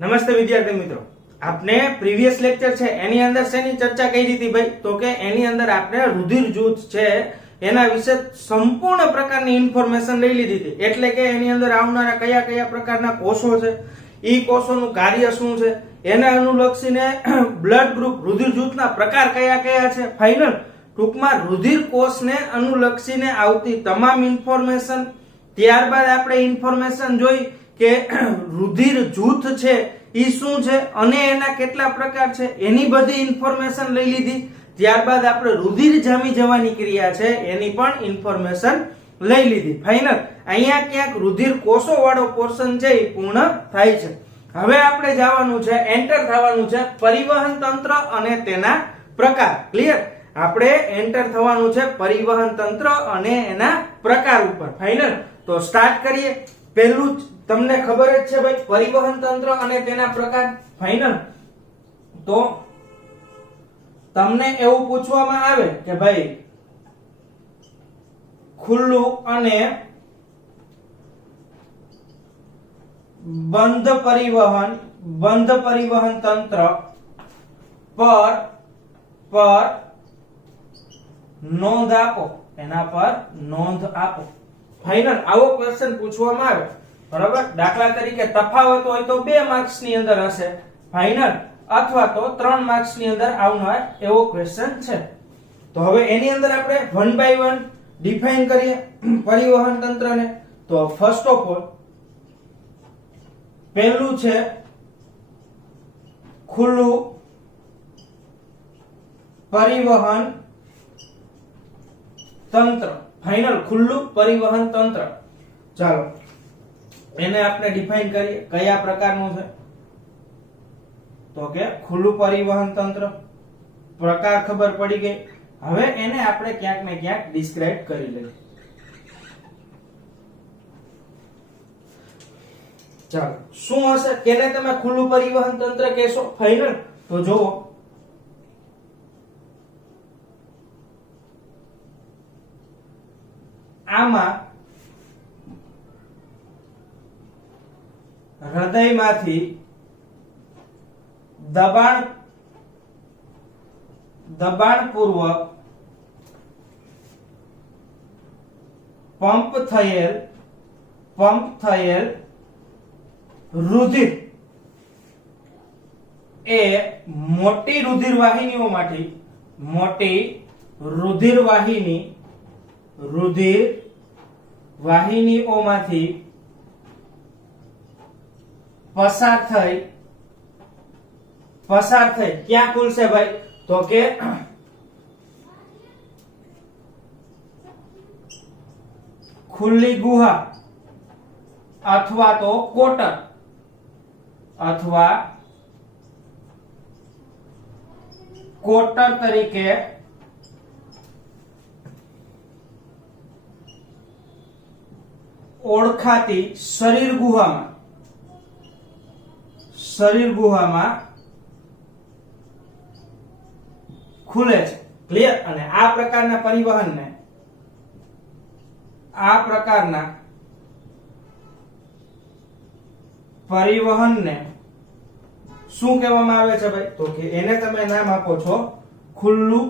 નમસ્તે વિદ્યાર્થી મિત્રો, આપણે પ્રીવિયસ લેક્ચર છે એની અંદર શેની ચર્ચા કરી હતી ભાઈ? તો કે એની અંદર આપણે રુધિર જૂથ છે એના વિશે સંપૂર્ણ પ્રકારની ઇન્ફોર્મેશન લઈ લીધી હતી. એટલે કે એની અંદર આવનારા કયા કયા પ્રકારના કોષો છે, ઈ કોષોનું કાર્ય શું છે, એના અનુલક્ષીને બ્લડ ગ્રુપ રુધિર જૂથના પ્રકાર કયા કયા છે, ફાઇનલ ટૂંકમાં રુધિર કોષને અનુલક્ષીને આવતી તમામ ઇન્ફોર્મેશન. ત્યારબાદ આપણે ઇન્ફોર્મેશન જોઈ કે રુધિર જૂથ છે ઈ શું છે અને એના કેટલા પ્રકાર છે, એની બધી ઇન્ફોર્મેશન લઈ લીધી. ત્યારબાદ આપણે રુધિર જામી જવાની ક્રિયા છે એની પણ ઇન્ફોર્મેશન લઈ લીધી. ફાઇનલ અહીંયા ક્યાંક રુધિર કોષો વાળો પોર્શન છે એ પૂર્ણ થાય છે. હવે આપણે જવાનું છે, એન્ટર થવાનું છે પરિવહન તંત્ર અને તેના પ્રકાર. ક્લિયર? આપણે એન્ટર થવાનું છે પરિવહન તંત્ર અને એના પ્રકાર ઉપર. ફાઇનલ તો સ્ટાર્ટ કરીએ. પહેલું તમને ખબર જ છે ભાઈ, પરિવહન તંત્ર અને તેના પ્રકાર. ફાઇનલ તો તમને એવું પૂછવામાં આવે કે ભાઈ ખુલ્લું અને બંધ પરિવહન તંત્ર પર નોંધ આપો. એના પર નોંધ આપો. ફાઇનલ આવો ક્વેશ્ચન પૂછવામાં આવે, બરાબર? દાખલા તરીકે તફાવત હોય તો 2 માર્ક્સ ની અંદર હશે. ફાઇનલ અથવા તો 3 માર્ક્સ ની અંદર આવનાર એવો ક્વેશ્ચન છે. તો હવે એની અંદર આપણે 1 બાય 1 ડિફાઇન કરીએ પરિવહન તંત્રને. તો ફર્સ્ટ ઓફ ઓલ પહેલું છે ખુલ્લું પરિવહન તંત્ર. ફાઇનલ ખુલ્લું પરિવહન તંત્ર. ચાલો એને આપણે ડિફાઇન કરીએ કયા પ્રકારનું છે. તો કે ખુલ્લું પરિવહન તંત્ર પ્રકાર ખબર પડી ગઈ. હવે એને આપણે ક્યાંક ને ક્યાંક ડિસ્ક્રાઇબ કરી લઈએ. ચાલો શું હશે, કેને તમે ખુલ્લું પરિવહન તંત્ર કહેશો? ફાઇનલ તો જુઓ, આમાં હૃદયમાંથી દબાણપૂર્વક પંપ થયેલ રુધિર એ મોટી રુધિરવાહિનીઓમાંથી પસાર થઈ ક્યાં ખુલશે ભાઈ? તો કે ખુલ્લી ગુહા અથવા તો કોટર તરીકે ઓળખાતી શરીર ગુહામાં ખુલે છે. ક્લિયર? અને આ પ્રકારના પરિવહનને શું કહેવામાં આવે છે ભાઈ? તો કે એને તમે નામ આપો છો ખુલ્લું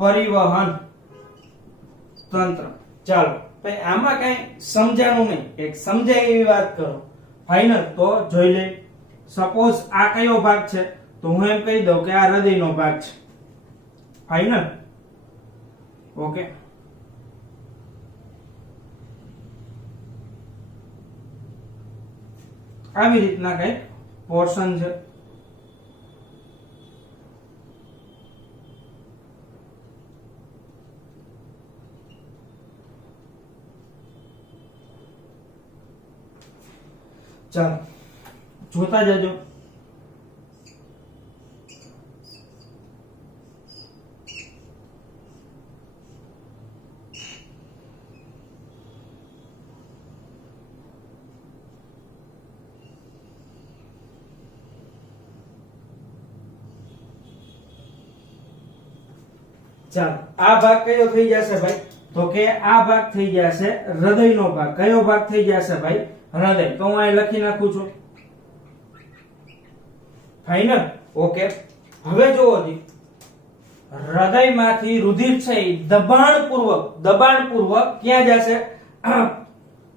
પરિવહન તંત્ર. ચાલો ભાઈ આમાં કઈ સમજાણું નહીં, એક સમજાય એવી વાત કરો. ફાઇનલ તો જોઈ લે. સપોઝ આ કયો ભાગ છે તો હું એમ કહી દઉં કે આ હૃદયનો ભાગ છે. Final okay. આવી રીતના કઈ પોર્શન છે. ચાલો જોતા જજો. ચાલો આ ભાગ કયો થઈ જશે ભાઈ? તો તો કે આ ભાગ થઈ જશે હૃદયનો ભાગ. કયો ભાગ થઈ જશે ભાઈ? હૃદય. તો હું અહીં લખી નાખું છું. ફાઇનલ. ઓકે. હવે જોવો જી, હૃદયમાંથી રુધિર છે એ દબાણપૂર્વક ક્યાં જશે?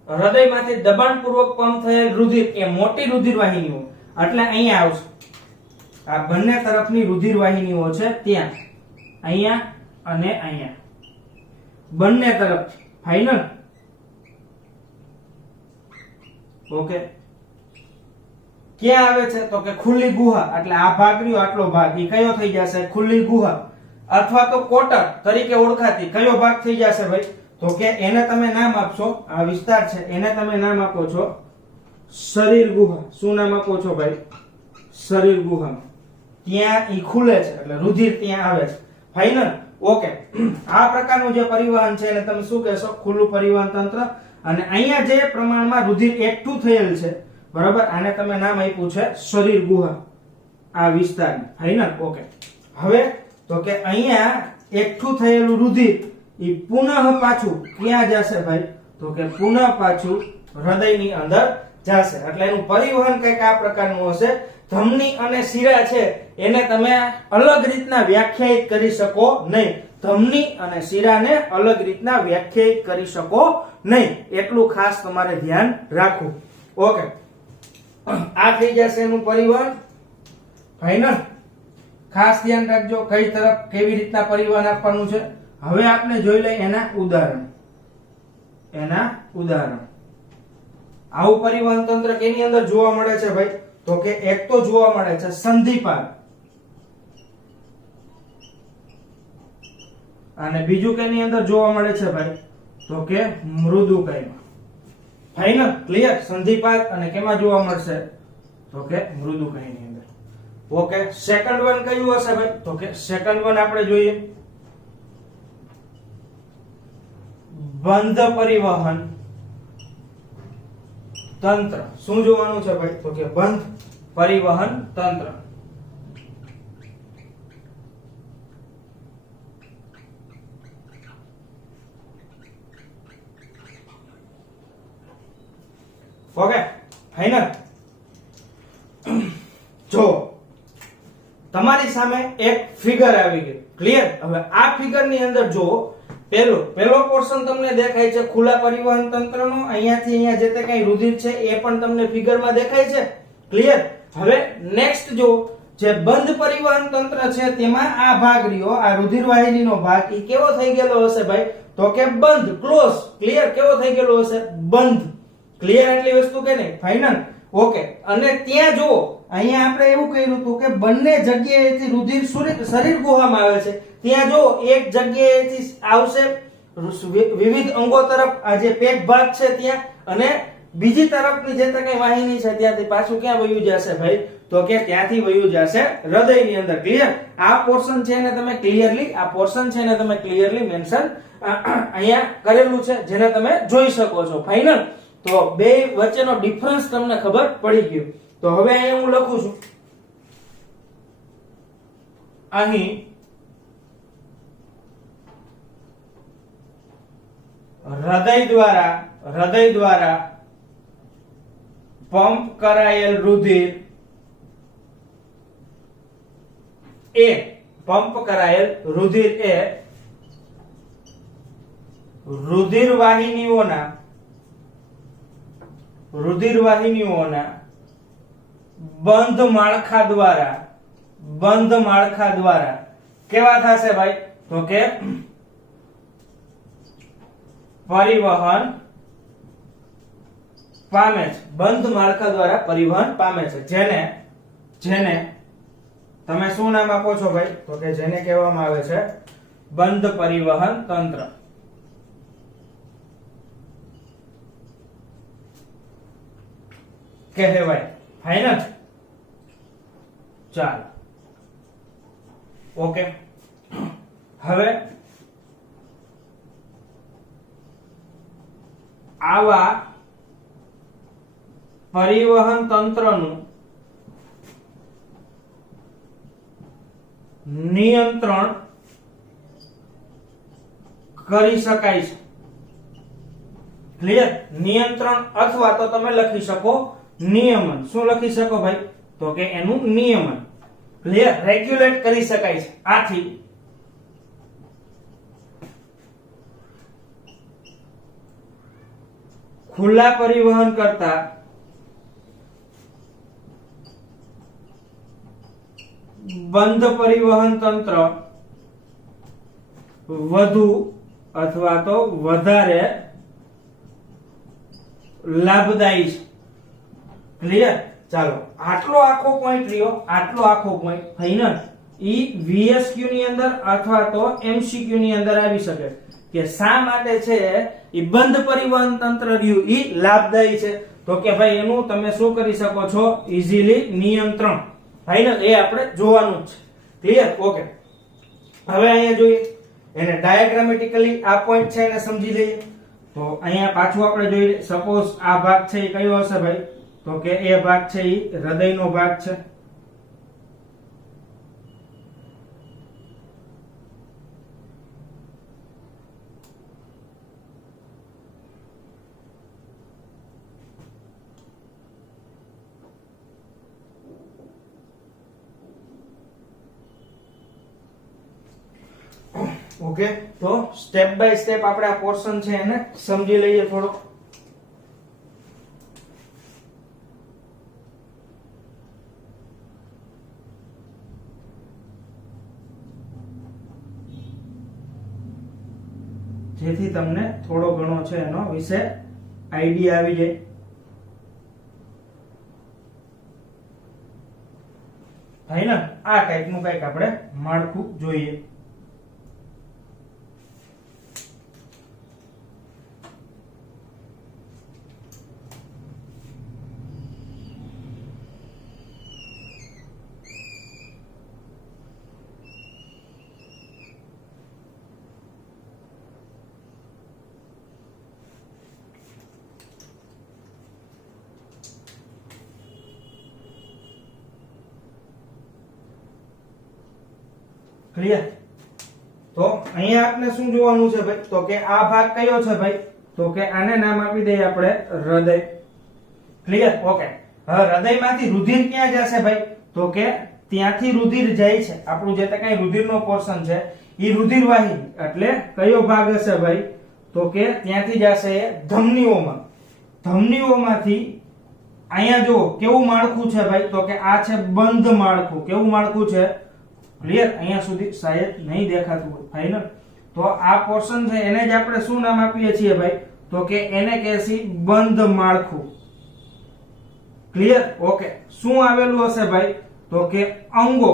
હૃદયમાંથી દબાણપૂર્વક પંપ થયેલ રુધિર એ મોટી રુધિર વાહિનીઓ એટલે અહીંયા આવશે. આ બંને તરફની રુધિર વાહિનીઓ છે ત્યાં, અહીંયા અને અહીંયા, બંને તરફ. ફાઇનલ. ઓકે. ક્યાં આવે છે? તો કે ખુલ્લી ગુહા. એટલે આ ભાગ રહ્યો, આટલો ભાગ એ કયો થઈ જશે? ખુલ્લી ગુહા અથવા તો કોટર તરીકે ઓળખાતી કયો ભાગ થઈ જશે ભાઈ? તો કે એને તમે નામ આપશો, આ વિસ્તાર છે એને તમે નામ આપો છો શરીર ગુહા. શું નામ આપો છો ભાઈ? શરીર ગુહા. ત્યાં ઈ ખુલે છે એટલે રુધિર ત્યાં આવે છે. ફાઇનલ. ઓકે. આ પ્રકારનું જે પરિવહન છે એને તમે શું કહેશો? ખુલ્લું પરિવહન તંત્ર. અને અહીંયા જે પ્રમાણમાં રુધિર એકઠું થયેલ છે, બરાબર, આને તમે નામ આપ્યું છે શરીર ગુહા, આ વિસ્તાર. ફાઇનલ. ઓકે. હવે તો કે અહીંયા એકઠું થયેલું રુધિર ઈ પુનઃ પાછું ક્યાં જશે ભાઈ? તો કે પુનઃ પાછું હૃદયની અંદર જશે. એટલે એનું પરિવહન કંઈક આ પ્રકારનું હશે. ધમની અને શિરા છે એને તમે અલગ રીતના વ્યાખ્યાયિત કરી શકો નહીં. ધમની અને શિરાને અલગ રીતના વ્યાખ્યાયિત કરી શકો નહીં. એટલું ખાસ તમારે ધ્યાન રાખવું. ઓકે. આ થઈ જશે એનું પરિવહન. ફાઇનલ. ખાસ ધ્યાન રાખજો કઈ તરફ કેવી રીતના પરિવહન આપવાનું છે. હવે આપણે જોઈ લઈએ એના ઉદાહરણ. આવું પરિવહન તંત્ર કેની અંદર જોવા મળે છે ભાઈ? તો કે એક તો જોવા મળે છે સંધિપાદ, અને બીજું કેની અંદર જોવા મળે છે ભાઈ? તો કે મૃદુકાયમાં. ફાઇનલ. ક્લિયર. સંધિપાદ અને કેમાં જોવા મળશે? તો કે મૃદુકાયની અંદર. ઓકે. સેકન્ડ વન કયું હશે ભાઈ? તો કે સેકન્ડ વન આપણે જોઈએ બંધ પરિવહન તંત્ર. શું જોવાનું છે ભાઈ? તો કે બંધ પરિવહન તંત્ર. ઓકે. ફાઇનલ. જો તમારી સામે એક ફિગર આવી ગઈ. ક્લિયર. હવે આ ફિગર ની અંદર જો પહેલો પોર્શન તમને દેખાય છે ખુલ્લા પરિવહન તંત્રનો. અહીંયાથી અહીંયા જે તે કઈ રુધિર છે એ પણ તમને ફિગરમાં દેખાય છે. ક્લિયર. હવે નેક્સ્ટ જો જે બંધ પરિવહન તંત્ર છે તેમાં આ ભાગ રહ્યો, આ રુધિર વાહિનીનો ભાગ, એ કેવો થઈ ગયેલો હશે ભાઈ? તો કે બંધ, ક્લોઝ. ક્લિયર. કેવો થઈ ગયેલો હશે? બંધ. ક્લિયર એટલી વસ્તુ કે નહીં? ફાઇનલ. ઓકે. અને ત્યાં જો અહીંયા આપણે એવું કહ્યું હતું કે બંને જગ્યાએથી રુધિર શરીર ગુહામાં આવે છે. ત્યાં જો એક જગ્યાએથી આવશે વિવિધ અંગો તરફ, આ જે પેટ ભાગ છે ત્યાં, અને બીજી તરફની જે કઈ વાહિની છે ત્યાંથી પાછું ક્યાં વયું જશે ભાઈ? તો કે ત્યાંથી વયું જશે હૃદયની અંદર. ક્લિયર. આ પોર્શન છે ને તમે ક્લિયરલી મેન્શન અહીંયા કરેલું છે, જેને તમે જોઈ શકો છો. ફાઇનલ. તો બે વચ્ચેનો ડિફરન્સ તમને ખબર પડી ગયો. તો હવે અહીંયા હું લખું છું, અહીં હૃદય દ્વારા પંપ કરાયેલ રુધિર એ રુધિર વાહિનીઓના બંધ માળખા દ્વારા કેવા થશે ભાઈ? તો કે પરિવહન પામે છે. બંધ માળખા દ્વારા પરિવહન પામે છે. જેને તમે શું નામ આપો છો ભાઈ? તો કે જેને કહેવામાં આવે છે બંધ પરિવહન તંત્ર. કહેવાય. ફાઇનલ. ચાલો. ઓકે. હવે આવા પરિવહન તંત્રનું નિયંત્રણ કરી શકાય છે. ક્લિયર? નિયંત્રણ અથવા તો તમે લખી શકો નિયમન. શું લખી શકો ભાઈ? તો કે એનું નિયમન. ક્લિયર? રેગ્યુલેટ કરી શકાય છે. આથી ખુલ્લા પરિવહન કરતા બંધ પરિવહન તંત્ર વધુ અથવા તો વધારે લાભદાયી છે. ક્લિયર? ચાલો, આટલો આખો પોઈન્ટ રહ્યો, આટલો આખો પોઈન્ટ થઈને ઈ VSQ ની અંદર અથવા તો MCQ ની અંદર આવી શકે કે શા માટે છે ઈ બંધ પરિવહન તંત્ર રહ્યું ઈ લાભદાયી છે. તો કે ભાઈ એનું તમે શું કરી શકો છો? ઈઝીલી નિયંત્રણ. ફાઇનલ એ આપણે જોવાનું જ છે. ક્લિયર? ઓકે, હવે અહીંયા જોઈએ એને ડાયાગ્રામેટિકલી આ પોઈન્ટ છે એને સમજી લઈએ. તો અહીંયા પાછું આપણે જોઈએ, સપોઝ આ ભાગ છે એ કયો હશે ભાઈ? તો કે એ ભાગ છે એ હૃદયનો ભાગ છે. ઓકે, તો સ્ટેપ બાય સ્ટેપ આપણે આ પોર્શન છે એને સમજી લઈએ થોડો. જેથી તમને થોડો ઘણો છે એનો વિશે આઈડિયા આવી જાય. થાય ને? આ ટાઈપનું કંઈક આપણે માળખું જોઈએ. ક્લિયર? તો અહીંયા આપણે શું જોવાનું છે ભાઈ? તો કે આ ભાગ કયો છે ભાઈ? તો કે આને નામ આપી દઈએ આપણે હૃદય. ક્લિયર? ઓકે, હવે હૃદયમાંથી રુધિર ક્યાં જશે ભાઈ? તો કે ત્યાંથી રુધિર જાય છે, આપણું જે કઈ રુધિરનો પોર્શન છે એ રુધિર વાહિની. એટલે કયો ભાગ હશે ભાઈ? તો કે ત્યાંથી જશે ધમનીઓમાં. ધમનીઓમાંથી અહીંયા જો કેવું માળખું છે ભાઈ? તો કે આ છે બંધ માળખું. કેવું માળખું છે? ક્લિયર? અહીંયા સુધી શાયદ નહીં દેખાતું હોય. ફાઇનલ? તો આ પોર્શન છે એને જ આપણે શું નામ આપીએ છીએ ભાઈ? તો કે એને કહેશી બંધ માળખું. ક્લિયર? ઓકે, શું આવેલું હશે ભાઈ? તો કે અંગો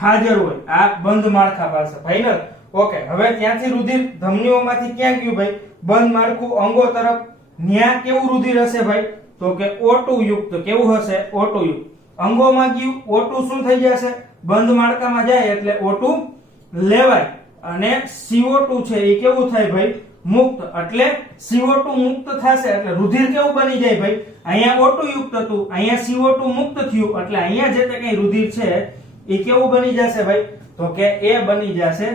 હાજર હોય આ બંધ માળખા પાસે. ફાઇનલ? ઓકે, હવે ત્યાંથી રુધિર ધમનીઓમાંથી ક્યાં ગયું ભાઈ? બંધ માળખું અંગો તરફ. ન્યા કેવું રુધિર હશે ભાઈ? તો કે O2 યુક્ત. કેવું હશે? O2 યુક્ત. અંગોમાં ગયું O2 શું થઈ જશે? બંધ માળખામાં જાય એટલે O2 લેવાય અને CO2 છે એ કેવું થાય ભાઈ? મુક્ત. એટલે CO2 મુક્ત થશે એટલે રુધિર કેવું બની જાય ભાઈ? અહીંયા O2 યુક્ત હતું, અહીંયા CO2 મુક્ત થયું એટલે અહીંયા જે કઈ રુધિર છે એ કેવું બની જશે ભાઈ? તો કે એ બની જશે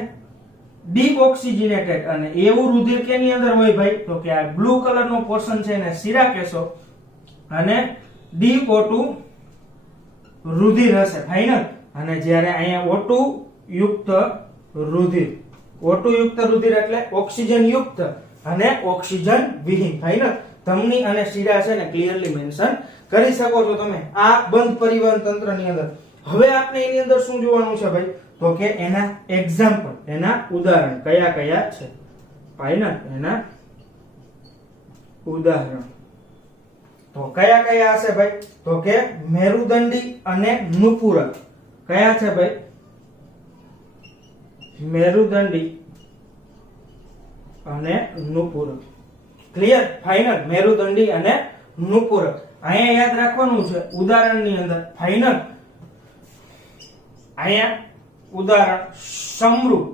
ડીઓક્સિજનેટેડ. અને એવું રુધિર કેની અંદર હોય ભાઈ? તો કે આ બ્લુ કલરનો પોર્શન છે એને શિરા કહેશો અને DO2 રુધિર હશે. ફાઇનલ? અને જ્યારે અહીંયા O2 યુક્ત રુધિર, O2 યુક્ત રુધિર એટલે ઓક્સિજન યુક્ત અને ઓક્સિજન વિહીન. ફાઇનલ? ધમની અને શિરા છે ને ક્લિયરલી મેન્શન કરી શકો છો તમે આ બંધ પરિવહન તંત્રની અંદર. હવે આપણે એની અંદર શું જોવાનું છે ભાઈ? તો કે એના એક્ઝામ્પલ, એના ઉદાહરણ કયા કયા છે. ફાઇનલ? એના ઉદાહરણ તો કયા કયા હશે ભાઈ? તો કે મેરુદંડી અને નુપુરક. કયા છે ભાઈ? મેરુદંડી અને નુપુરક. ક્લિયર? ફાઇનલ? મેરુદંડી અને નુપુરક. અહીંયા યાદ રાખવાનું છે ઉદાહરણની અંદર. ફાઇનલ? અહીંયા ઉદાહરણ સમરૂપ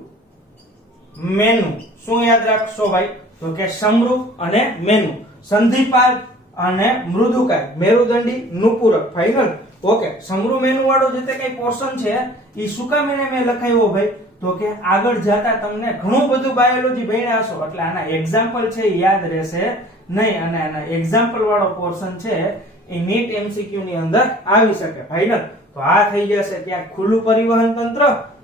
મેનુ. શું યાદ રાખશો ભાઈ? તો કે સમરૂપ અને મેનુ. સંધિપાદ અને મૃદુકાય. મેરુદંડી નુપુરક. ફાઇનલ? ઓકે, સમરૂપ મેનુ વાળો જે કઈ પોર્શન છે એ શું કામ એને મેં લખાયો ભાઈ? તો કે આગળ જતા તમને ઘણું બધું બાયોલોજી ભણ્યા હશો એટલે આના એક્ઝામ્પલ છે એ યાદ રહેશે નહીં, અને આના એક્ઝામ્પલ વાળો પોર્શન છે એ નીટ એમસીક્યુ ની અંદર આવી શકે. ફાઇનલ. તો આ થઈ જશે ક્યાં ખુલ્લું પરિવહન તંત્ર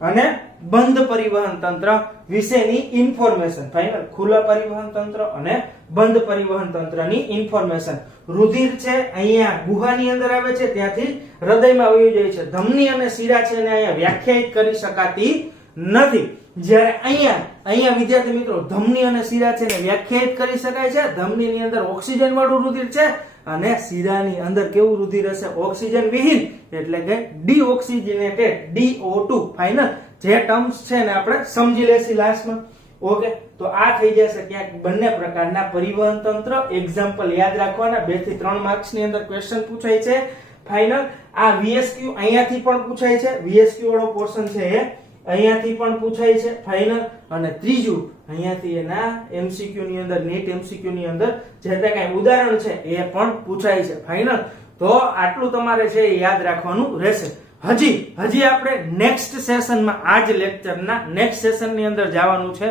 અને બંધ પરિવહન તંત્ર વિશેની ઇન્ફોર્મેશન. ફાઇનલ. ખુલ્લા પરિવહન તંત્ર અને બંધ પરિવહન તંત્રની ઇન્ફોર્મેશન. રુધિર છે અહીંયા ગુહાની અંદર આવે છે, ત્યાંથી હૃદયમાં વહી જાય છે. ધમની અને શિરા છે એને અહીંયા વ્યાખ્યાયિત કરી શકાતી નથી. જ્યારે અહીંયા વિદ્યાર્થી મિત્રો ધમની અને શિરા છે ને વ્યાખ્યાયિત કરી શકાય છે. ધમની ની અંદર ઓક્સિજન વાળું રુધિર છે અને શિરાની અંદર કેવું રુધિર હશે? ઓક્સિજન વિહીન, એટલે કે ડીઓક્સિજનેટેડ, DO2. ફાઇનલ. જે ટર્મ્સ છે ને આપણે સમજી લેશી લાસ્ટમાં. ઓકે, તો આ થઈ જશે ક્યાંક બંને પ્રકારના પરિવહન તંત્ર. એક્ઝામ્પલ યાદ રાખવાના, 2 થી 3 માર્ક્સ ની અંદર ક્વેશ્ચન પૂછાય છે. ફાઇનલ. આ VSQ અહીંયાથી પણ પૂછાય છે. VSQ વાળો પોર્શન છે એ અહીંયાથી પણ પૂછાય છે. ફાઇનલ. અને ત્રીજું અહીંયાથી એના MCQ ની અંદર, નીટ MCQ ની અંદર જે તે કઈ ઉદાહરણ છે એ પણ પૂછાય છે. ફાઇનલ. તો આટલું તમારે છે એ યાદ રાખવાનું રહેશે. હજી આપણે નેક્સ્ટ સેશનમાં, આ જ લેક્ચરના નેક્સ્ટ સેશન ની અંદર જવાનું છે.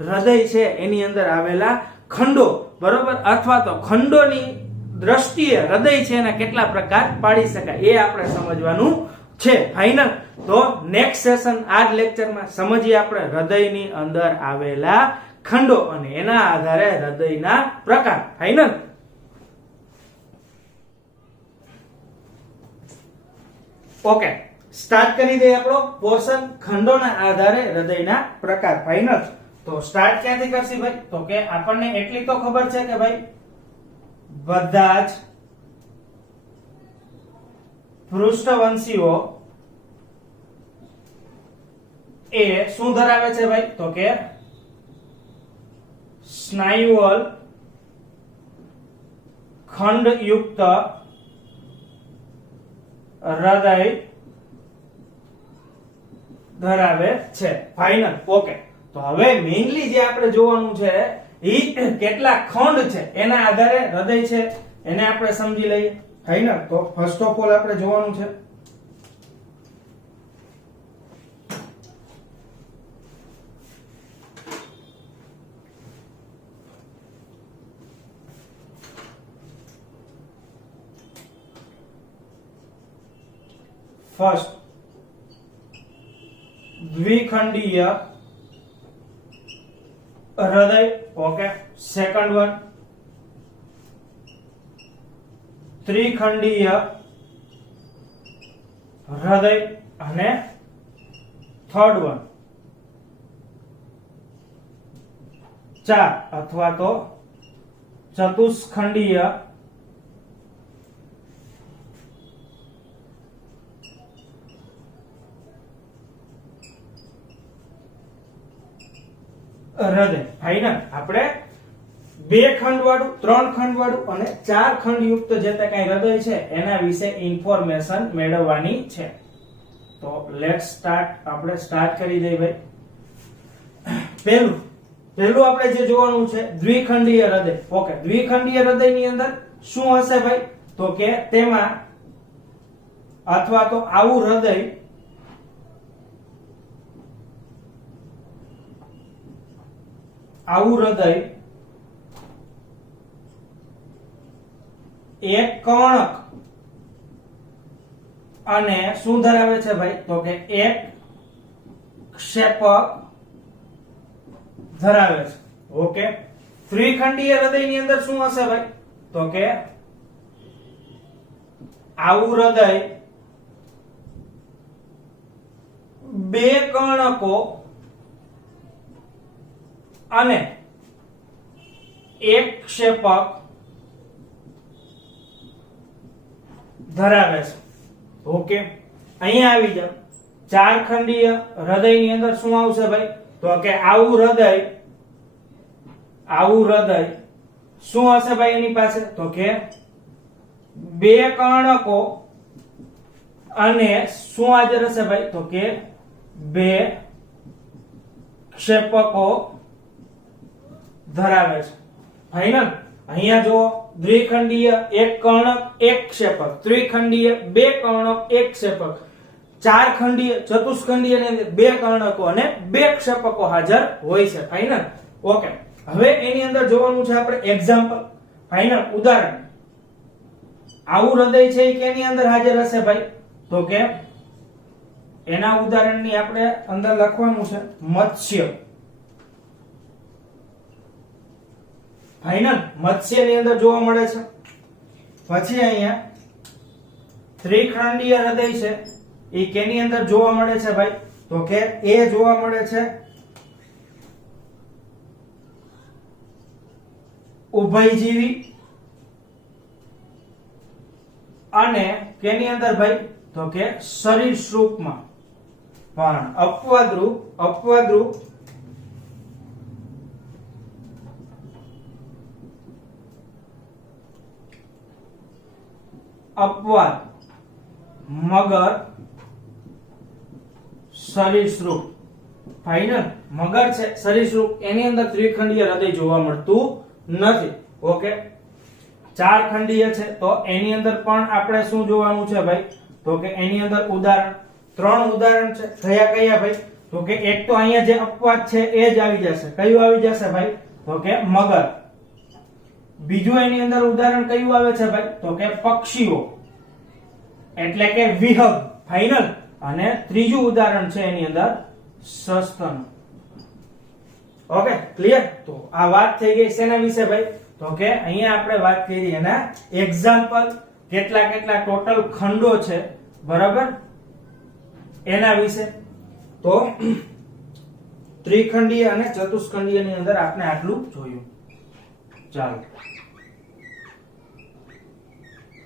હૃદય છે એની અંદર આવેલા ખંડો, બરોબર, અથવા તો ખંડોની દ્રષ્ટિએ હૃદય છે એના કેટલા પ્રકાર પાડી શકાય એ આપણે સમજવાનું છે. ફાઇનલ. તો નેક્સ્ટ સેશન આ જ લેક્ચરમાં સમજીએ આપણે હૃદયની અંદર આવેલા ખંડો અને એના આધારે હૃદયના પ્રકાર. ફાઇનલ. ઓકે, સ્ટાર્ટ કરી દઈએ આપણો પોર્શન ખંડોના આધારે હૃદયના પ્રકાર. ફાઇનલ. તો સ્ટાર્ટ ક્યાંથી કરશી ભાઈ? તો કે આપણને એટલી તો ખબર છે કે ભાઈ બધા જ પૃષ્ઠવંશીઓ એ શું ધરાવે છે ભાઈ? તો કે સ્નાયુવલ ખંડયુક્ત હૃદય ધરાવે છે. ફાઇનલ. ઓકે, તો હવે મેઇનલી જે આપણે જોવાનું છે એ કેટલા ખંડ છે એના આધારે હૃદય છે એને આપણે સમજી લઈએ. ફાઇનલ. તો ફર્સ્ટ ઓફ ઓલ આપણે જોવાનું છે ફર્સ્ટ દ્વિખંડીય હૃદય. ઓકે. સેકન્ડ વન ત્રિખંડીય હૃદય અને થર્ડ વન 4 અથવા તો ચતુષ્ખંડીય હૃદય. ફાઇનલ. આપણે 2 ખંડ વાળું, 3 ખંડ વાળું અને 4 ખંડ યુક્ત જે તે કઈ હૃદય છે એના વિશે ઇન્ફોર્મેશન મેળવવાની છે. તો લેટ્સ સ્ટાર્ટ. આપણે સ્ટાર્ટ કરી દઈએ ભાઈ. પહેલું આપણે જે જોવાનું છે દ્વિખંડીય હૃદય. ઓકે, દ્વિખંડીય હૃદયની અંદર શું હશે ભાઈ? તો કે તેમાં અથવા તો આવું હૃદય એક કર્ણક અને શું ધરાવે છે ભાઈ? તો કે એક ક્ષેપક ધરાવે છે. ઓકે. ત્રિખંડીય હૃદયની અંદર શું હશે ભાઈ? તો કે આવું હૃદય 2 કર્ણકો અને એક ક્ષેપક ધરાવે છે. ઓકે, અહીંયા આવી જાવ. 4 ખંડીય હૃદયની અંદર શું આવશે ભાઈ? તો કે આવું હૃદય શું હશે ભાઈ એની પાસે? તો કે 2 કર્ણકો અને શું હાજર હશે ભાઈ? તો કે 2 ક્ષેપકો ધરાવે છે. ફાઇનલ. અહીંયા જો દ્વિખંડીય 1 કર્ણક 1 ક્ષેપક, ત્રિખંડીય 2 કર્ણક 1 ક્ષેપક, ચાર ખંડીય ચતુષ્ખંડીય ની અંદર બે કર્ણકો અને બે ક્ષેપકો હાજર હોય છે. ફાઇનલ. ઓકે, હવે એની અંદર જોવાનું છે આપણે એક્ઝામ્પલ. ફાઇનલ. ઉદાહરણ. આવું હૃદય છે એ કેની અંદર હાજર હશે ભાઈ? તો કે એના ઉદાહરણની આપણે અંદર લખવાનું છે મત્સ્ય. ફાઇનલ. મત્સ્ય ની અંદર જોવા મળે છે. પછી અહીંયા ત્રિખંડીય હૃદય છે એ કેની અંદર જોવા મળે છે ભાઈ? તો કે એ જોવા મળે છે ઉભયજીવી અને કેની અંદર ભાઈ? તો કે સરીસૃપમાં. પણ અપવાદરૂપ અપવાદ મગર સરીસૃપ. ફાઇનલ. મગર છે સરીસૃપ એની અંદર ત્રિખંડીય હૃદય જોવા મળતું નથી. ઓકે, ચાર ખંડીય છે તો એની અંદર પણ આપણે શું જોવાનું છે ભાઈ? તો કે એની અંદર ઉદાહરણ ત્રણ ઉદાહરણ છે. કયા ભાઈ? તો કે એક તો અહીંયા જે અપવાદ છે એ જ આવી જશે. કયું આવી જશે ભાઈ? તો કે મગર. બીજું એની અંદર ઉદાહરણ કયું આવે છે ભાઈ? તો કે પક્ષીઓ એટલે કે વિહંગ. ફાઇનલ. અને ત્રીજું ઉદાહરણ છે એની અંદર સસ્તન. Okay, clear? તો આ વાત થઈ ગઈ શેના વિશે ભાઈ? તો કે અહીંયા આપણે વાત કરી એના એક્ઝામ્પલ, કેટલા ટોટલ ખંડો છે, બરાબર, એના વિશે. તો ત્રિખંડીય અને ચતુષ્ખંડીય ની અંદર આપણે આટલું જોયું. ચાલો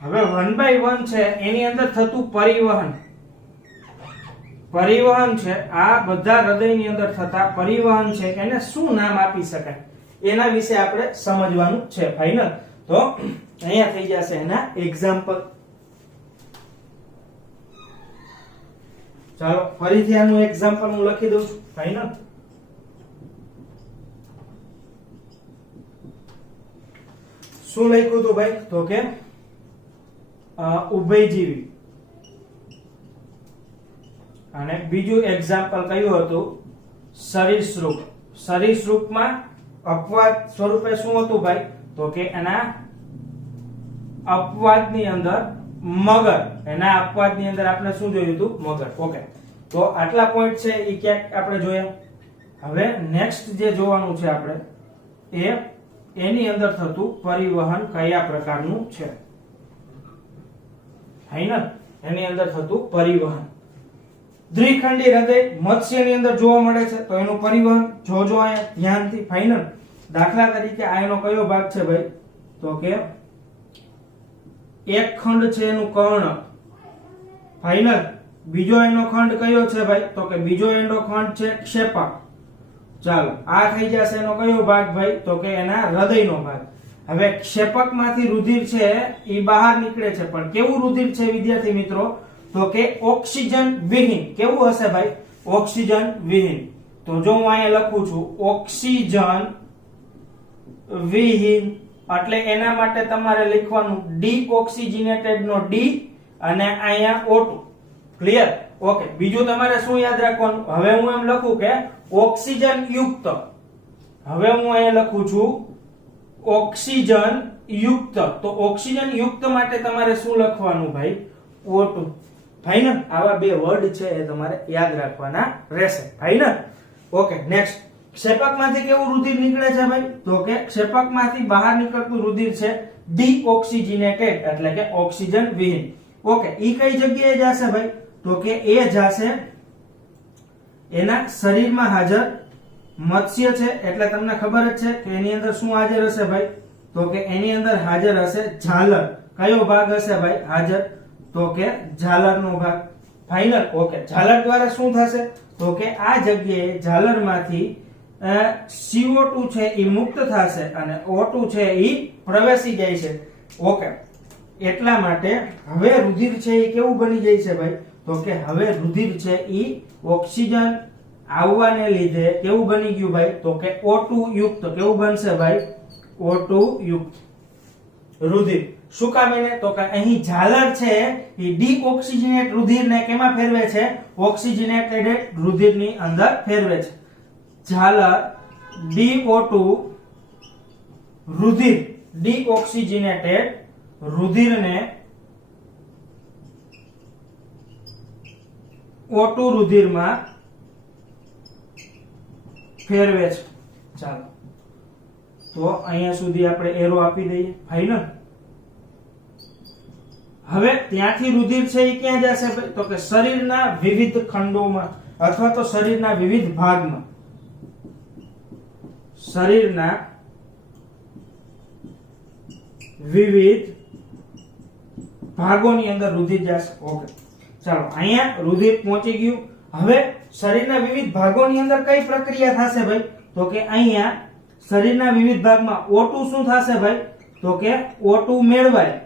હવે 1 by 1 છે એની અંદર થતું પરિવહન છે. આ બધા હૃદયની અંદર થતા પરિવહન છે એને શું નામ આપી શકાય એના વિશે આપણે સમજવાનું છે. ફાઇનલ. તો અહીંયા થઈ જશે એના એક્ઝામ્પલ. ચાલો ફરીથી આનું એક્ઝામ્પલ હું લખી દઉં છું. ફાઇનલ. શું લખ્યું હતું ભાઈ? તો કે ઉભયજીવી. અને બીજું એક્ઝામ્પલ કયું હતું? સરીસૃપ. સરીસૃપમાં અપવાદ સ્વરૂપે શું હતું ભાઈ? તો કે એના અપવાદની અંદર મગર. એના અપવાદની અંદર આપણે શું જોયું હતું? મગર. ઓકે, તો આટલા પોઈન્ટ છે એ ક્યાંક આપણે જોયા. હવે નેક્સ્ટ જે જોવાનું છે આપણે એની અંદર થતું પરિવહન કયા પ્રકારનું છે? ફાઇનલ. એની અંદર થતું પરિવહન દ્વિખંડી હૃદય મત્સ્યની અંદર જોવા મળે છે તો એનું પરિવહન જોજો અહીંયા ધ્યાનથી. ફાઇનલ. દાખલા તરીકે આ એનો કયો ભાગ છે ભાઈ? તો કે એક ખંડ છે એનું કર્ણ. ફાઇનલ. બીજો એનો ખંડ કયો છે ભાઈ? તો કે બીજો એનો ખંડ છે ક્ષેપક. ચાલો આ થઈ જશે એનો કયો ભાગ ભાઈ? તો કે એના હૃદયનો ભાગ. હવે ક્ષેપકમાંથી રુધિર છે એ બહાર નીકળે છે, પણ કેવું રુધિર છે વિદ્યાર્થી મિત્રો? તો કે ઓક્સિજન વિહીન. કેવું હશે ભાઈ? ઓક્સિજન વિહીન. તો જો હું અહીંયા લખું છું ઓક્સિજન વિહીન, એટલે એના માટે તમારે લખવાનું ડીઓક્સિજનેટેડ નો ડી અને અહીંયા O2. ક્લિયર? ઓકે, બીજું તમારે શું યાદ રાખવાનું? હવે હું એમ લખું કે ઓક્સિજન યુક્ત. હવે હું અહીંયા લખું છું ઓક્સિજન યુક્ત. તો ઓક્સિજન યુક્ત માટે તમારે શું લખવાનું ભાઈ? O2. ફાઇનલ. આવા બે વર્ડ છે એ તમારે યાદ રાખવાના રહેશે. ફાઇનલ. Okay, next. ક્ષેપકમાંથી કેવું રુધિર નીકળે છે ભાઈ? તો કે ક્ષેપકમાંથી બહાર નીકળતું રુધિર છે ડીઓક્સિજનેટેડ એટલે કે ઓક્સિજન વિહીન. ઓકે, ઈ કઈ જગ્યાએ જશે ભાઈ? તો કે એ જશે એના શરીરમાં હાજર મત્સ્ય છે એટલે તમને ખબર જ છે કે એની અંદર શું હાજર હશે ભાઈ? તો કે એની અંદર હાજર હશે ઝાલર. કયો ભાગ હશે ભાઈ હાજર? તો કે ઝાલરનો ભાગ. ફાઇનલ. ઓકે, ઝાલર દ્વારા શું થશે? તો કે આ જગ્યાએ ઝાલરમાંથી CO2 છે એ મુક્ત થશે અને O2 છે એ પ્રવેશી જાય છે. ઓકે, એટલા માટે હવે રુધિર છે એ કેવું બની જાય છે ભાઈ? તો કે હવે રુધિર છે એ ઓક્સિજન આવવાને લીધે કેવું બની ગયું ભાઈ? તો કે O2 યુક્ત. કેવું બનશે ભાઈ? O2 યુક્ત. રુધિર. શું કામ એને? તો કે અહીં ઝાલર છે એ ડીઓક્સિજનેટ રુધિરને કેમાં ફેરવે છે? ઓક્સિજનેટેડ રુધિરની અંદર ફેરવે છે. ઝાલર DO2 રુધિર ડીઓક્સિજનેટેડ રુધિરને O2 રુધિરમાં ફેરવે છે. ચાલો તો અહીંયા સુધી આપણે એરો આપી દઈએ. ફાઇનલ. હવે ત્યાંથી રુધિર છે એ ક્યાં જશે ભાઈ? તો કે શરીરના વિવિધ ખંડોમાં અથવા તો શરીરના વિવિધ ભાગમાં. શરીરના વિવિધ ભાગોની અંદર રુધિર જશે. ઓકે ચાલો અહીંયા રુધિર પહોંચી ગયું. હવે શરીરના વિવિધ ભાગોની અંદર કઈ પ્રક્રિયા થશે ભાઈ? તો કે અહીંયા શરીરના વિવિધ ભાગમાં O2 શું થશે ભાઈ? તો કે O2 મેળવાય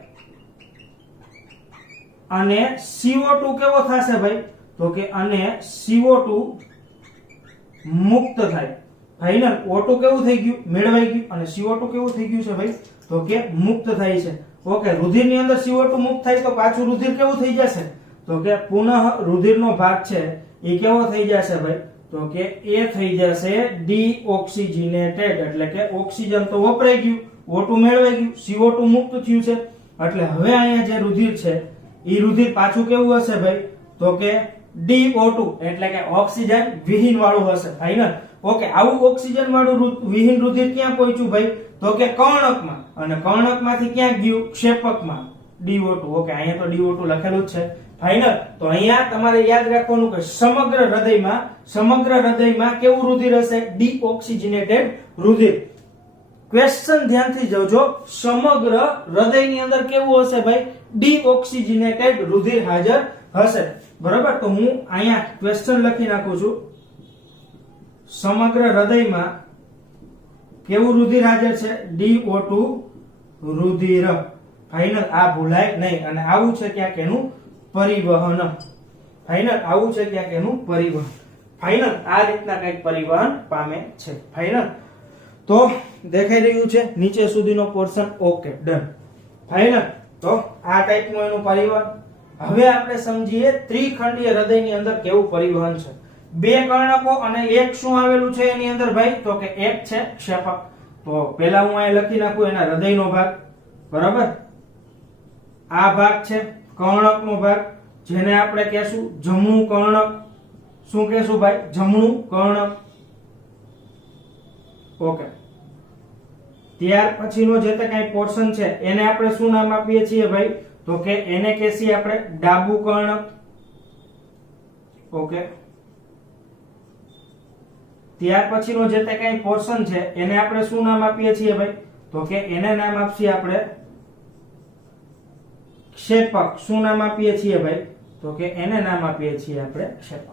અને CO2 કેવો થશે ભાઈ? તો કે અને CO2 મુક્ત થાય. ફાઇનલ. O2 કેવું થઈ ગયું? મેળવાઈ ગયું. અને CO2 કેવું થઈ ગયું છે ભાઈ? તો કે મુક્ત થાય છે. ઓકે રુધિરની અંદર CO2 મુક્ત થાય તો પાછું રુધિર કેવું થઈ જશે? તો કે પુનઃ રુધિરનો ભાગ છે એ કેવો થઈ જશે ભાઈ? તો કે એ થઈ જશે ડીઓક્સિજનેટેડ, એટલે કે ઓક્સિજન તો વપરાઈ ગયું, O2 મેળવાઈ ગયું, CO2 મુક્ત થયું છે. એટલે હવે અહીંયા જે રુધિર છે એ રુધિર પાછું કેવું હશે ભાઈ? તો કે DO2 એટલે કે ઓક્સિજન વિહીન વાળું હશે. ફાઇનલ. ઓકે આવું ઓક્સિજન વાળું વિહીન રુધિર ક્યાં પહોંચ્યું ભાઈ? તો કે કર્ણકમાં. અને કર્ણકમાંથી ક્યાં ગયું? ક્ષેપકમાં. DO2. ઓકે અહીંયા તો DO2 લખેલું જ છે. ફાઇનલ. તો અહીંયા તમારે યાદ રાખવાનું કે સમગ્ર હૃદયમાં કેવું રુધિર હશે? ડીઓક્સિજનેટેડ રુધિર. ક્વેશ્ચન ધ્યાનથી જોજો. સમગ્ર હૃદયની અંદર કેવું હશે ભાઈ? ડીઓક્સિજનેટેડ રુધિર હાજર હશે. બરાબર. તો હું અહીંયા ક્વેશ્ચન લખી નાખું છું. સમગ્ર હૃદયમાં કેવું રુધિર હાજર છે? DO2 રુધિર. ફાઇનલ. આ ભૂલાય નહીં. અને આવું છે ક્યાંક એનું પરિવહન. ફાઇનલ. આવું છે ક્યાંક એનું પરિવહન. ફાઇનલ. આ રીતના કંઈક પરિવહન પામે છે. ફાઇનલ. તો દેખાઈ રહ્યું છે નીચે સુધીનો પોર્શન. Okay done. ફાઇનલ. તો આ ટાઈપનું એનું પરિવહન. હવે આપણે સમજીએ ત્રિખંડીય હૃદયની અંદર કેવું પરિવહન છે. બે કર્ણકો અને એક શું આવેલું છે એની અંદર ભાઈ? તો કે એક છે ક્ષેપક. તો પહેલા હું અહીં લખી નાખું એના હૃદયનો ભાગ. બરાબર. આ ભાગ છે કર્ણકનો ભાગ, જેને આપણે કહેશું જમણું કર્ણક. શું કહેશું ભાઈ? જમણું કર્ણક. ઓકે. ત્યાર પછીનો જે તે કઈ પોર્શન છે એને આપણે શું નામ આપીએ છીએ ભાઈ? તો કે એને કહેશી આપણે ડાબું કર્ણક. ઓકે. ત્યાર પછીનો જે તે કઈ પોર્શન છે એને આપણે શું નામ આપીએ છીએ ભાઈ? તો કે એને નામ આપીએ આપણે ક્ષેપક. શું નામ આપીએ છીએ ભાઈ? તો કે એને નામ આપીએ છીએ આપણે ક્ષેપક.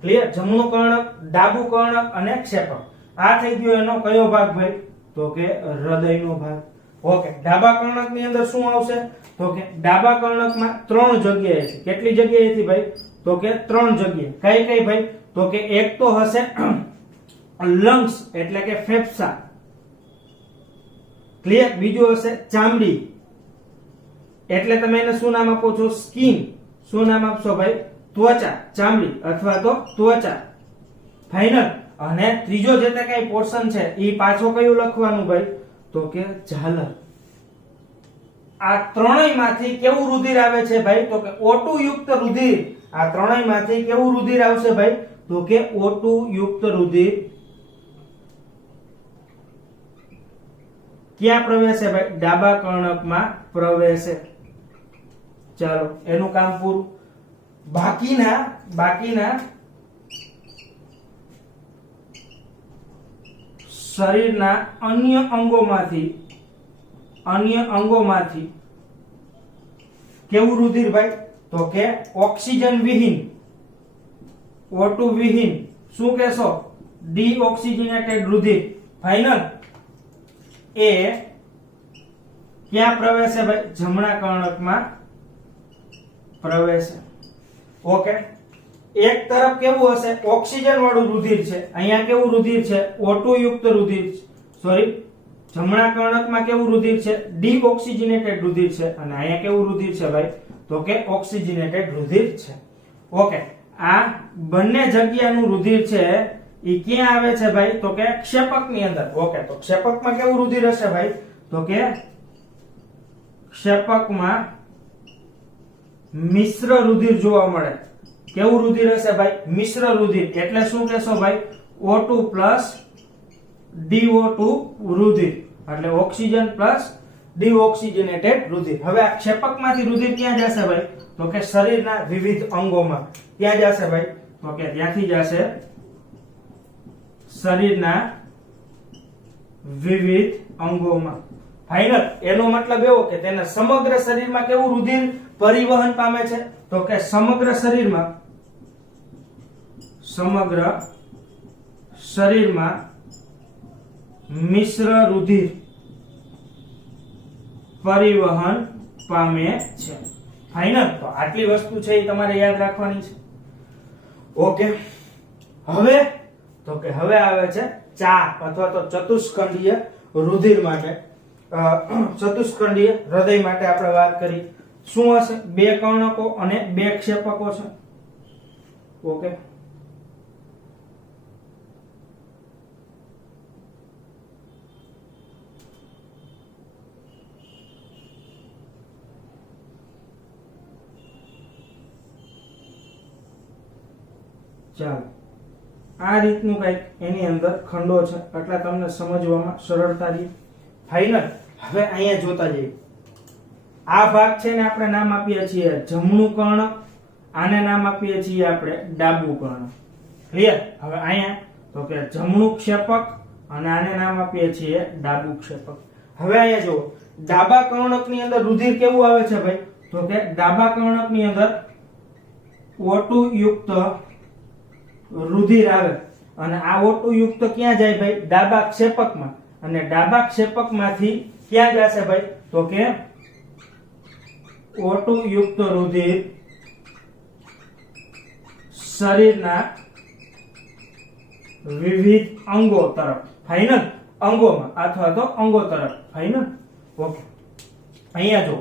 ક્લિયર? જમણું કર્ણક, ડાબું કર્ણક અને ક્ષેપક. આ થઈ ગયો એનો કયો ભાગ ભાઈ? તો કે હૃદયનો ભાગ. ઓકે. ડાબા કર્ણકની અંદર શું આવશે? તો કે ડાબા કર્ણકમાં 3 જગ્યાએ છે. કેટલી જગ્યાએથી ભાઈ? તો કે 3 જગ્યાએ. કઈ કઈ ભાઈ? તો કે એક તો હશે લંગ્સ એટલે કે ફેફસા. ક્લિયર? બીજું હશે ચામડી એટલે તમે એને શું નામ આપો છો? સ્કિન. શું નામ આપશો ભાઈ? ત્વચા. ચામડી અથવા તો ત્વચા. ફાઇનલ. અને ત્રીજો જે તે કઈ પોર્શન છે એ પાછો કયું લખવાનું ભાઈ? તો કે ઝાલર. આ ત્રણેયમાંથી કેવું રુધિર આવે છે ભાઈ? તો કે O2 યુક્ત રુધિર. આ ત્રણેયમાંથી કેવું રુધિર આવશે ભાઈ? તો કે O2 યુક્ત રુધિર ક્યાં પ્રવેશે ભાઈ? ડાબા કર્ણકમાં પ્રવેશે. ચાલો એનું કામ પૂરું. બાકીના શરીરના અન્ય અંગોમાંથી કેવું રુધિર ભાઈ? તો કે ઓક્સિજન વિહીન, O2 વિહીન. શું કહેશો? ડીઓક્સિજનેટેડ રુધિર. ફાઇનલ. એ ક્યાં પ્રવેશે ભાઈ? જમણા કર્ણકમાં પ્રવેશે. ઓકે. એક તરફ કેવું હશે? ઓક્સિજન વાળું રુધિર છે. અહીંયા કેવું રુધિર છે? O2 યુક્ત રુધિર. સોરી, જમણા કર્ણકમાં કેવું રુધિર છે? ડીઓક્સિજનેટેડ રુધિર છે. અને અહીંયા કેવું રુધિર છે ભાઈ? તો કે ઓક્સિજનેટેડ રુધિર છે. ઓકે, આ બંને જગ્યાનું રુધિર છે એ ક્યાં આવે છે ભાઈ? તો કે ક્ષેપકની અંદર. ઓકે, તો ક્ષેપકમાં કેવું રુધિર હશે ભાઈ? તો કે ક્ષેપકમાં મિશ્ર રુધિર જોવા મળે. કેવું રુધિર હશે ભાઈ? મિશ્ર રુધિર. એટલે શું કહેશો ભાઈ? O2 DO2 રુધિર. એટલે ઓક્સિજન પ્લસ ડીઓક્સિજનેટેડ રુધિર. હવે આ ક્ષેપકમાંથી રુધિર ક્યાં જશે ભાઈ? તો કે શરીરના વિવિધ અંગોમાં. ક્યાં જશે ભાઈ? તો કે ત્યાંથી જશે શરીરના વિવિધ અંગોમાં. ફાઇનલ. એનો મતલબ એવો કે તેના સમગ્ર શરીરમાં કેવું રુધિર પરિવહન પામે છે? તો કે સમગ્ર શરીરમાં મિશ્ર રુધિર પરિવહન પામે છે. ફાઇનલ. તો આટલી વસ્તુ છે એ તમારે યાદ રાખવાની છે. ઓકે, હવે આવે છે ચાર અથવા તો ચતુષ્કંડીય રુધિર માટે. ચતુષ્કંડીય હૃદય માટે આપણે વાત કરી. શું હશે? બે કર્ણકો અને બે ક્ષેપકો છે. ઓકે, ચાલો, આ રીતનું કઈક એની અંદર ખંડો છે એટલે તમને સમજવામાં સરળતા રહે. ફાઇનલ. હવે અહીંયા જોતા જઈએ. આ ભાગ છે ને આપણે નામ આપીએ છીએ જમણું કર્ણક, આને નામ આપીએ છીએ આપણે ડાબું કર્ણક. ક્લિયર? હવે અહીંયા તો કે જમણું ક્ષેપક અને આને નામ આપીએ છીએ ડાબું ક્ષેપક. હવે અહીંયા જુઓ, ડાબા કર્ણકની અંદર રુધિર કેવું આવે છે ભાઈ? તો કે ડાબા કર્ણકની અંદર O2 યુક્ત રુધિર આવે. અને આ O2 યુક્ત ક્યાં જાય ભાઈ? ડાબા ક્ષેપકમાં. અને ડાબા ક્ષેપકમાંથી ક્યાં જશે ભાઈ? તો કે O2 યુક્ત રુધિર શરીરના વિવિધ અંગો તરફ. ફાઇનલ. અંગોમાં અથવા તો અંગો તરફ. ફાઇનલ. ઓકે, અહીંયા જો,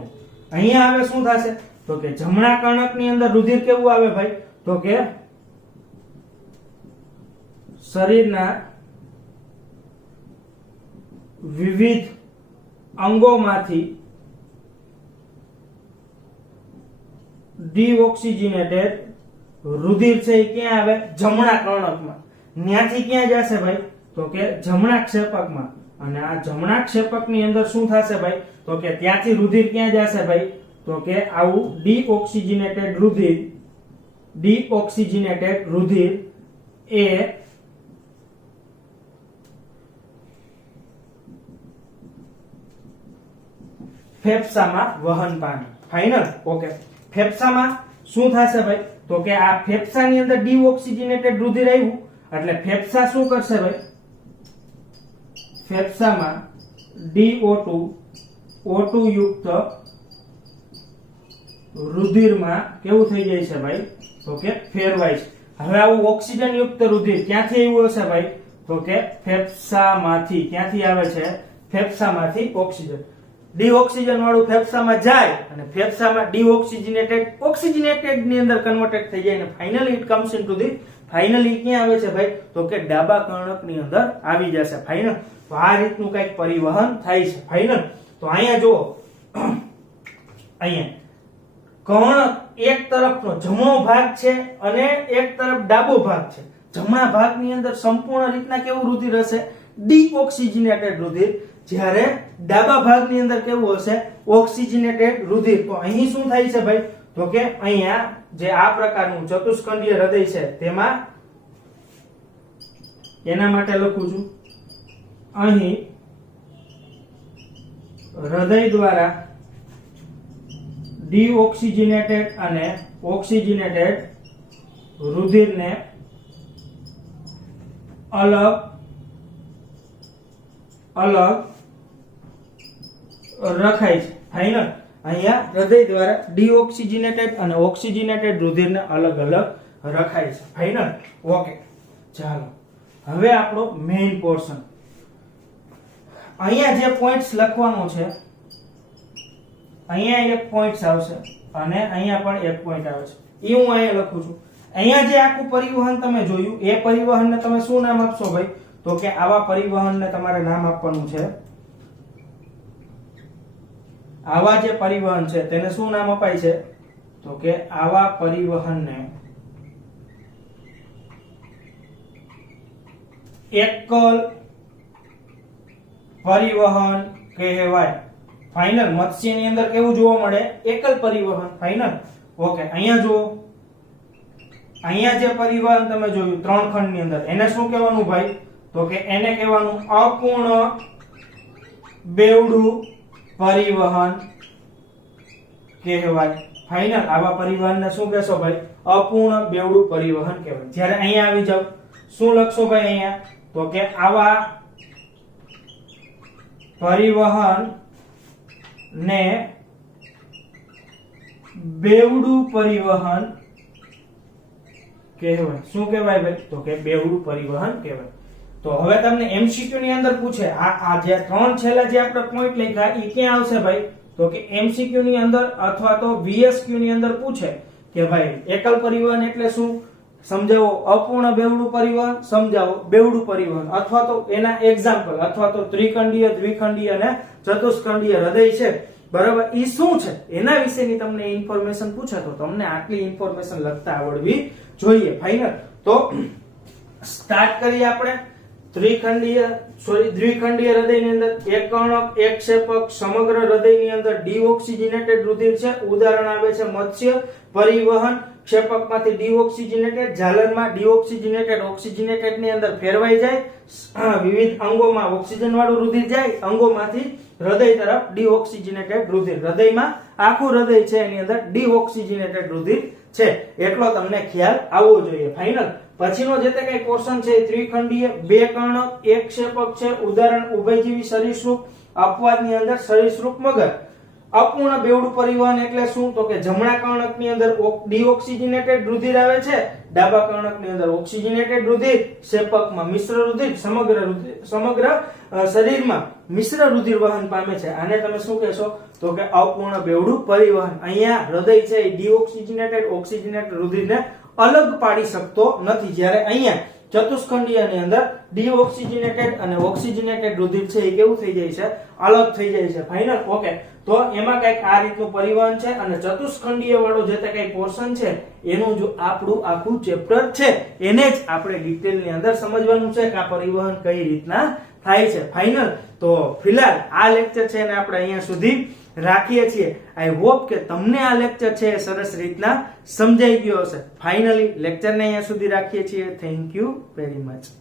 અહીંયા હવે શું થશે? તો કે જમણા કર્ણકની અંદર રુધિર કેવું આવે ભાઈ? તો કે શરીરના વિવિધ અંગોમાંથી ડીઓક્સિજનેટેડ રુધિર છે એ ક્યાં આવે? જમણા કર્ણકમાં. ત્યાંથી ક્યાં જશે ભાઈ? તો કે જમણા ક્ષેપકમાં. અને આ જમણા ક્ષેપકની અંદર શું થશે ભાઈ? તો કે ત્યાંથી રુધિર ક્યાં જશે ભાઈ? તો કે આવું ડીઓક્સિજનેટેડ રુધિર એ ફેફસામાં વહન પામે. ફાઇનલ. ઓકે, ફેફસામાં શું થશે ભાઈ? તો કે આ ફેફસાની અંદર ડીઓક્સિજનેટેડ રુધિર આવ્યું એટલે ફેફસા શું કરશે ભાઈ? ફેફસામાં O2 યુક્ત રુધિરમાં કેવું થઈ જાય છે ભાઈ? તો કે ફેરવાય છે. હવે આવું ઓક્સિજન યુક્ત રુધિર ક્યાંથી આવ્યું હશે ભાઈ? તો કે ફેફસામાંથી. ક્યાંથી આવે છે? ફેફસામાંથી ઓક્સિજન. ડીઓક્સિજન વાળું ફેફસામાં જાય અને ફેફસામાં ઓક્સિજનેટેડ ની અંદર કન્વર્ટેડ થઈ જાય અને finally it comes into the. Finally ક્યાં આવે છે ભાઈ? તો કે ડાબા કર્ણક ની અંદર આવી જશે. ફાઇનલ. તો આ રીતનું કઈક પરિવહન થાય છે. ફાઇનલ. તો અહીંયા જુઓ, અહીંયા કર્ણક એક તરફનો જમણો ભાગ છે અને એક તરફ ડાબો ભાગ છે. જમણા ભાગની અંદર સંપૂર્ણ રીતના કેવું રુધિર હશે? ડીઓક્સિજનેટેડ રુધિર. જ્યારે ડાબા ભાગની અંદર કેવું હશે? ઓક્સિજનેટેડ રુધિર. તો અહીં શું થાય છે ભાઈ? તો કે અહીંયા જે આ પ્રકારનું ચતુષ્કંડીય હૃદય છે તેમાં એના માટે લખું છું, અહીં હૃદય દ્વારા ડીઓક્સિજનેટેડ અને ઓક્સિજનેટેડ રુધિરને અલગ રખાય છે. ફાઇનલ. અહીંયા હૃદય દ્વારા ડીઓક્સિજનેટેડ અને ઓક્સિજનેટેડ રુધિરને અલગ રખાય છે. ફાઇનલ. ઓકે, ચાલો હવે આપણો મેઇન પોર્શન. અહીંયા જે પોઈન્ટ્સ લખવાનો છે, અહીંયા એક પોઈન્ટ આવશે અને અહીંયા પણ એક પોઈન્ટ આવે છે, એ હું અહીંયા લખું છું. અહીંયા જે આખું પરિવહન તમે જોયું, એ પરિવહનને તમે શું નામ આપશો ભાઈ? તો કે આવા પરિવહનને તમારે નામ આપવાનું છે, આવા જે પરિવહન છે તેને શું નામ અપાય છે? તો કે આવા પરિવહનને એકલ પરિવહન કહેવાય. ફાઇનલ મત્સ્યની અંદર કેવું જોવા મળે? એકલ પરિવહન. ફાઇનલ. ઓકે, અહીંયા જુઓ, અહીંયા જે પરિવહન તમે જોયું 3 ખંડની અંદર, એને શું કહેવાનું ભાઈ? તો કે એને કહેવાનું અપૂર્ણ બેવડું પરિવહન કહેવાય. ફાઇનલ. આવા પરિવહનને શું કહેશો ભાઈ? અપૂર્ણ બેવડું પરિવહન કહેવાય. જ્યારે અહીંયા આવી જાવ, શું લખશો ભાઈ અહીંયા? તો કે આવા પરિવહન ને બેવડું પરિવહન કહેવાય. શું કહેવાય ભાઈ? તો કે બેવડું પરિવહન કહેવાય. તો હવે તમને એમસીક્યુ ની અંદર પૂછે, આ જે 3 છેલ્લા જે આપણે પોઈન્ટ લખ્યા એ ક્યાં આવશે ભાઈ? તો કે એમસીક્યુ ની અંદર અથવા તો વીએસક્યુ ની અંદર પૂછે કે ભાઈ એકલ પરિવહન એટલે શું? સમજાવો. અપૂર્ણ બેવડું પરિવહન સમજાવો. બેવડું પરિવહન અથવા તો એના એક્ઝામ્પલ, અથવા તો ત્રિખંડીય, દ્વિખંડીય અને ચતુષ્ખંડીય હૃદય છે, બરાબર, ઈ શું છે એના વિશેની તમને ઇન્ફોર્મેશન પૂછે તો તમને આટલી ઇન્ફોર્મેશન લખતા આવડવી જોઈએ. ફાઇનલ. તો સ્ટાર્ટ કરીએ આપણે. દ્વિખંડીય હૃદયની અંદર એક કર્ણક, એક ક્ષેપક, સમગ્ર હૃદયની અંદર ડીઓક્સિજનેટેડ રુધિર છે. ઉદાહરણ આવે છે મત્સ્ય પરિવહન. ક્ષેપકમાંથી ડીઓક્સિજનેટેડ, ઝાલરમાં ડીઓક્સિજનેટેડ ઓક્સિજનેટેડ ની અંદર ફેરવાઈ જાય, વિવિધ અંગોમાં ઓક્સિજન વાળું રુધિર જાય, અંગોમાંથી હૃદય તરફ ડીઓક્સિજનેટેડ રુધિર. હૃદયમાં આખું હૃદય છે એની અંદર ડીઓક્સિજનેટેડ રુધિર છે, એટલો તમને ખ્યાલ આવવો જોઈએ. ફાઇનલ. પછીનો જે તે કઈ પોર્શન છે ત્રિખંડીય, 2 કર્ણક, એક ક્ષેપક છે. ઉદાહરણ ઉભયજીવી સરીસૃપ, અપવાદની અંદર સરીસૃપ મગર. અપૂર્ણ બેવડું પરિવહન એટલે શું? તો કે જમણા કર્ણકની અંદર ડીઓક્સિજનેટેડ રુધિર આવે છે, ડાબા કર્ણકની અંદર ઓક્સિજનેટેડ રુધિર, ક્ષેપકમાં મિશ્ર રુધિર, સમગ્ર શરીરમાં મિશ્ર રુધિર વહન પામે છે. આને તમે શું કહેશો? તો કે અપૂર્ણ બેવડું પરિવહન. અહીંયા હૃદય છે એ ડીઓક્સિજનેટેડ ઓક્સિજનેટેડ રુધિરને અલગ પાડી શકતો નથી, જ્યારે અહીંયા ચતુષ્ખંડીય ની અંદર ડીઓક્સિજનેટેડ અને ઓક્સિજનેટેડ રુધિર છે એ કેવું થઈ જાય છે? અલગ થઈ જાય છે. ફાઇનલ. ઓકે, તો એમાં કઈક આ રીતનું પરિવહન છે અને ચતુષ્ખંડીય વાળો જે તે કઈ પોર્શન છે એનું જો આપણું આખું ચેપ્ટર છે એને જ આપણે ડિટેલ ની અંદર સમજવાનું છે કે આ પરિવહન કઈ રીતના થાય છે. ફાઇનલ. તો ફિલહાલ આ લેક્ચર છે એને આપણે અહીંયા સુધી રાખીએ છીએ. આઈ હોપ કે તમને આ લેક્ચર છે એ સરસ રીતના સમજાઈ ગયો હશે. ફાઇનલી લેક્ચરને અહીંયા સુધી રાખીએ છીએ. Thank you very much.